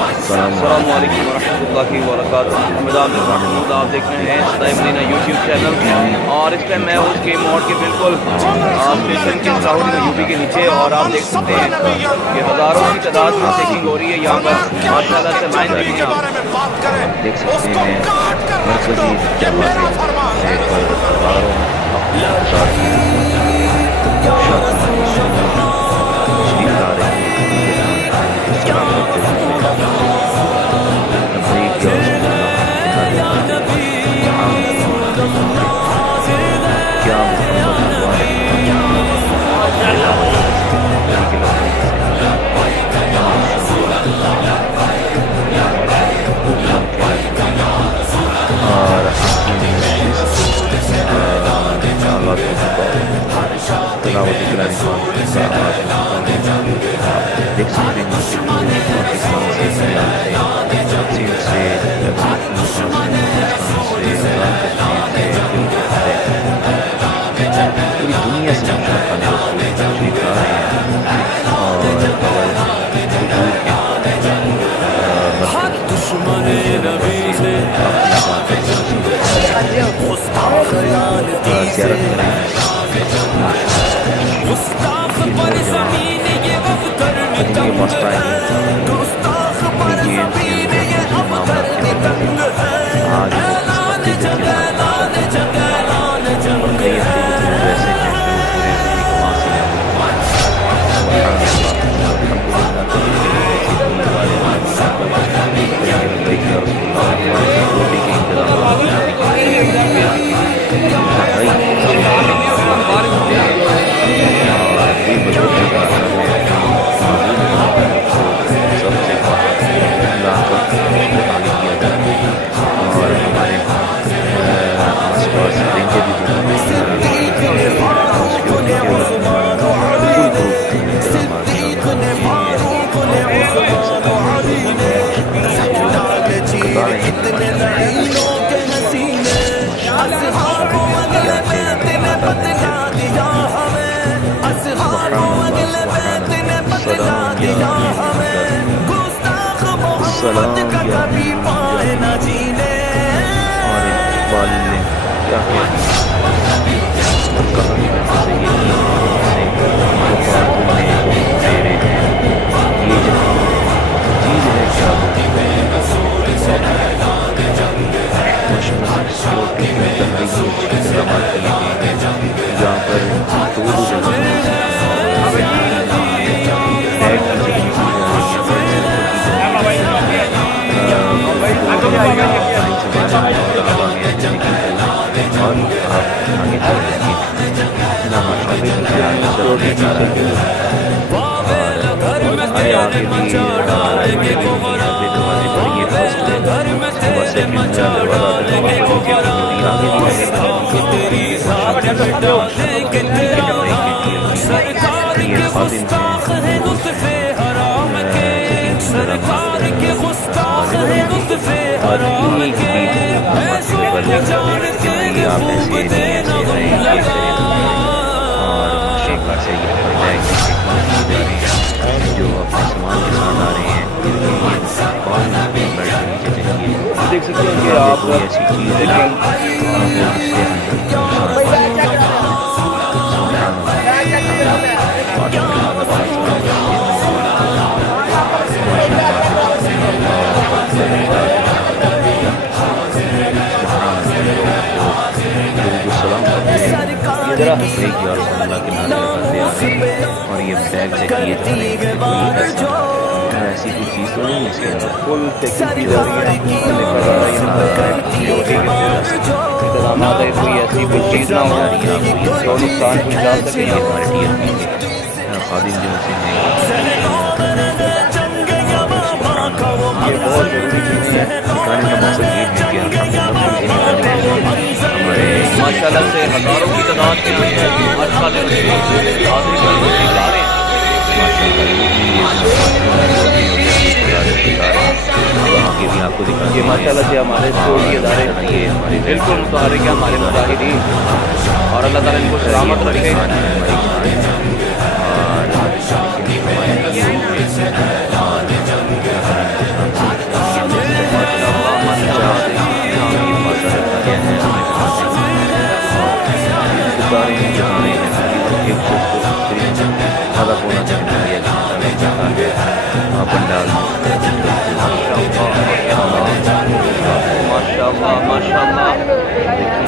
السلام علیکم ورحمۃ اللہ وبرکاتہ۔ آپ دیکھ رہے ہیں صدائے مدینہ یوٹیوب چینل، اور اس ٹائم میں ہوں اس کے موڑ کے بالکل اسٹیشن کے ساؤتھ یوپی کے نیچے، اور آپ دیکھ سکتے ہیں کہ ہزاروں کی تعداد میں چیکنگ ہو رہی ہے یہاں پر ماشاء اللہ سے لائن لگی ہے۔ آپ دیکھ سکتے ہیں مرکزی جگہ دیکھ سکتے ہیں کہ آپ ایسی چیز اور یہ بیگ دیکھیے ایسی کوئی چیز تو نہیں اس کے انتظامات ہے، کوئی ایسی کوئی چیز نہ ہو جو نقصان پہنچا سکے۔ ہمارے ٹی ایم پی خادم جو سے ہیں یہ بہت ضروری چیز ہے۔ دکھانے کا مقصد یہ ہے کہ ہمارے ماشاء اللہ سے ہزاروں کی تعداد کے لوگ یہ ماشاء اللہ سے ہمارے سعودی ادارے بالکل متحرک ہیں ہمارے مجاہدین، اور اللہ تعالیٰ ان کو سلامت رکھے۔ पंडाल माशाल्लाह माशाल्लाह।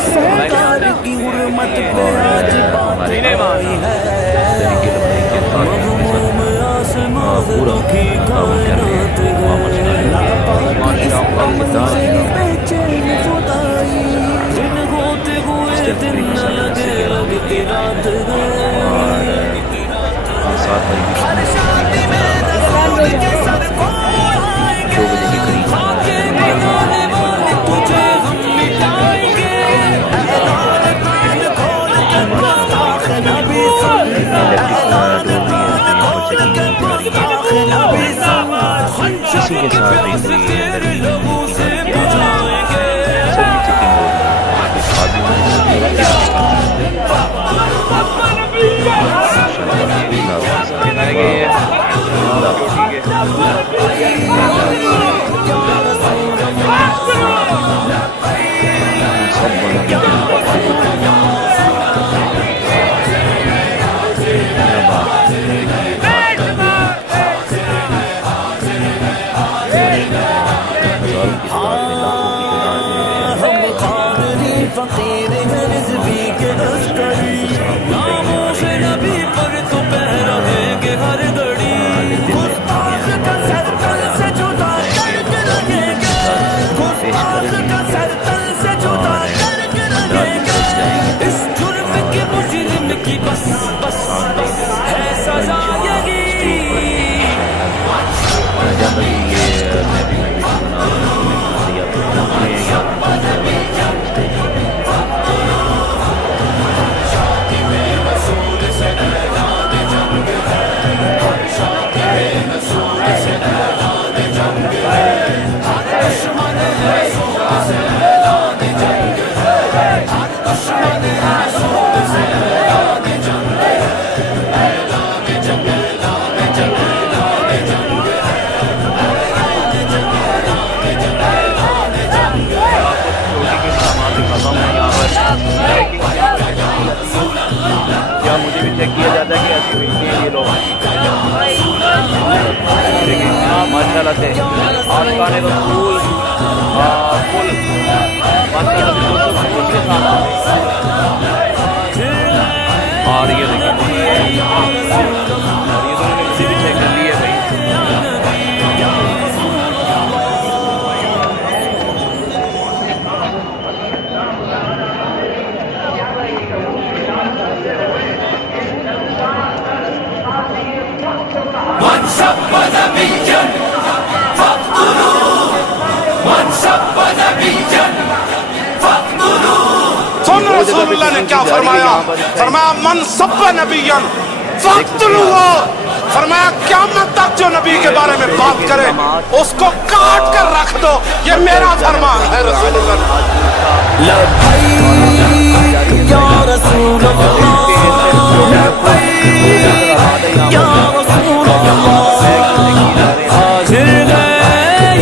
सरकार की हुर्मत पे आज बात आई है, मग़मूम आसमां की कायनात है, बेचैन खुदाई, दिन होते हुए दिन न लगे लगती रात है। इसी के साथ भी हुई किया जाता है कि ऐसी मिलती है ये लोग माशाल्लाह से आसमान रसूल फुल माशाल्लाह के साथ और ये देखिए ये कर लिए भाई सुन रसूलुल्लाह ने क्या फरमाया, फरमाया मन सब्बा नबियन फक़्तुलूहु, फरमाया क़यामत तक जो नबी के बारे में बात करे उसको काट कर रख दो, ये मेरा फरमान है रसूलुल्लाह। लब्बैक या रसूलल्लाह, लब्बैक या रसूलल्लाह, हाजिर गए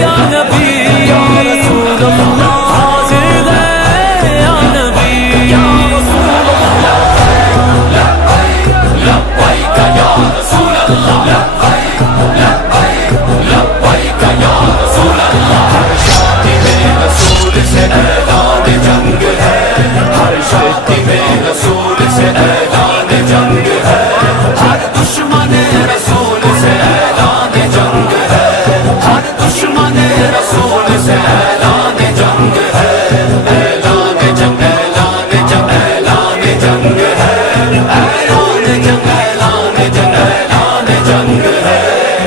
या नबी या रसूलल्लाह, हाजिर गए या नबी या रसूलल्लाह, लब्बैक लब्बैक या रसूलल्लाह, लब्बैक लब्बैक लब्बैक या रसूलल्लाह। हर शादी में रसूल से ऐलान जंग है, हर शादी में रसूल से ऐलान जंग है, हर दुश्मन रसूल से ऐलान जंग है, हर दुश्मन रसूल से ऐलान जंग है, ऐलान जंग ऐलान जंग ऐलान जंग है, ऐलान जंग ऐलान जंग ऐलान जंग है,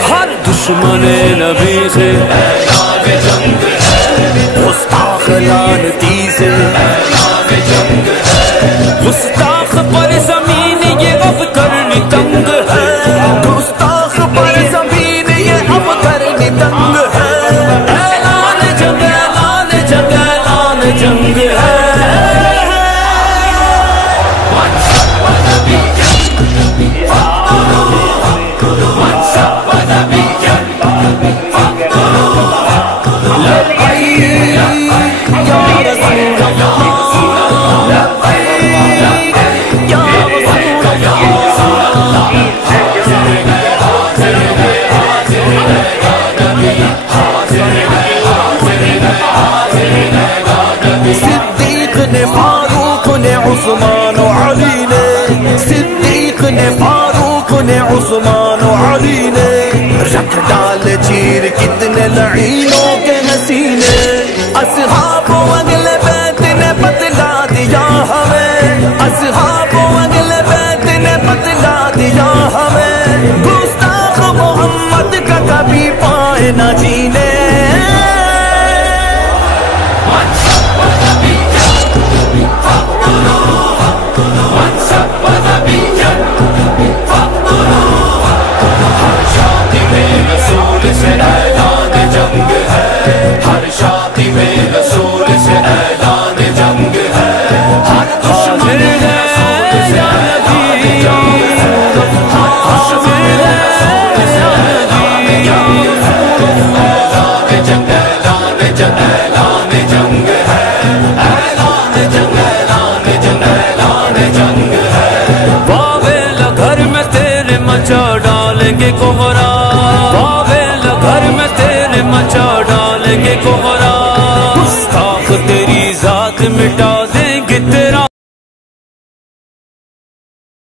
हर दुश्मन नबी से ऐलान जंग है, गुस्ताख लानती से ऐलान जंग है, गुस्ताख पर जमीन ये अब करनी तंग है, गुस्ताख पर जमीन ये अब करनी तंग है, ऐलान जंग ऐलान जंग ऐलान जंग है। लब्बैक या रसूलल्लाह, लब्बैक عثمان و علی نے, صدیق نے, فاروق نے, عثمان و علی نے, رکھ ڈال چیر کتنے لعینوں کے حسینے. اصحاب و اہل بیت نے بتلا دیا ہمیں, اصحاب و اہل بیت نے بتلا دیا ہمیں, گستاخ محمد کا کبھی پائے نہ جینے. ڈالیں گے کوہرا, گھر میں تیرے مچا ڈالیں گے کوہرا.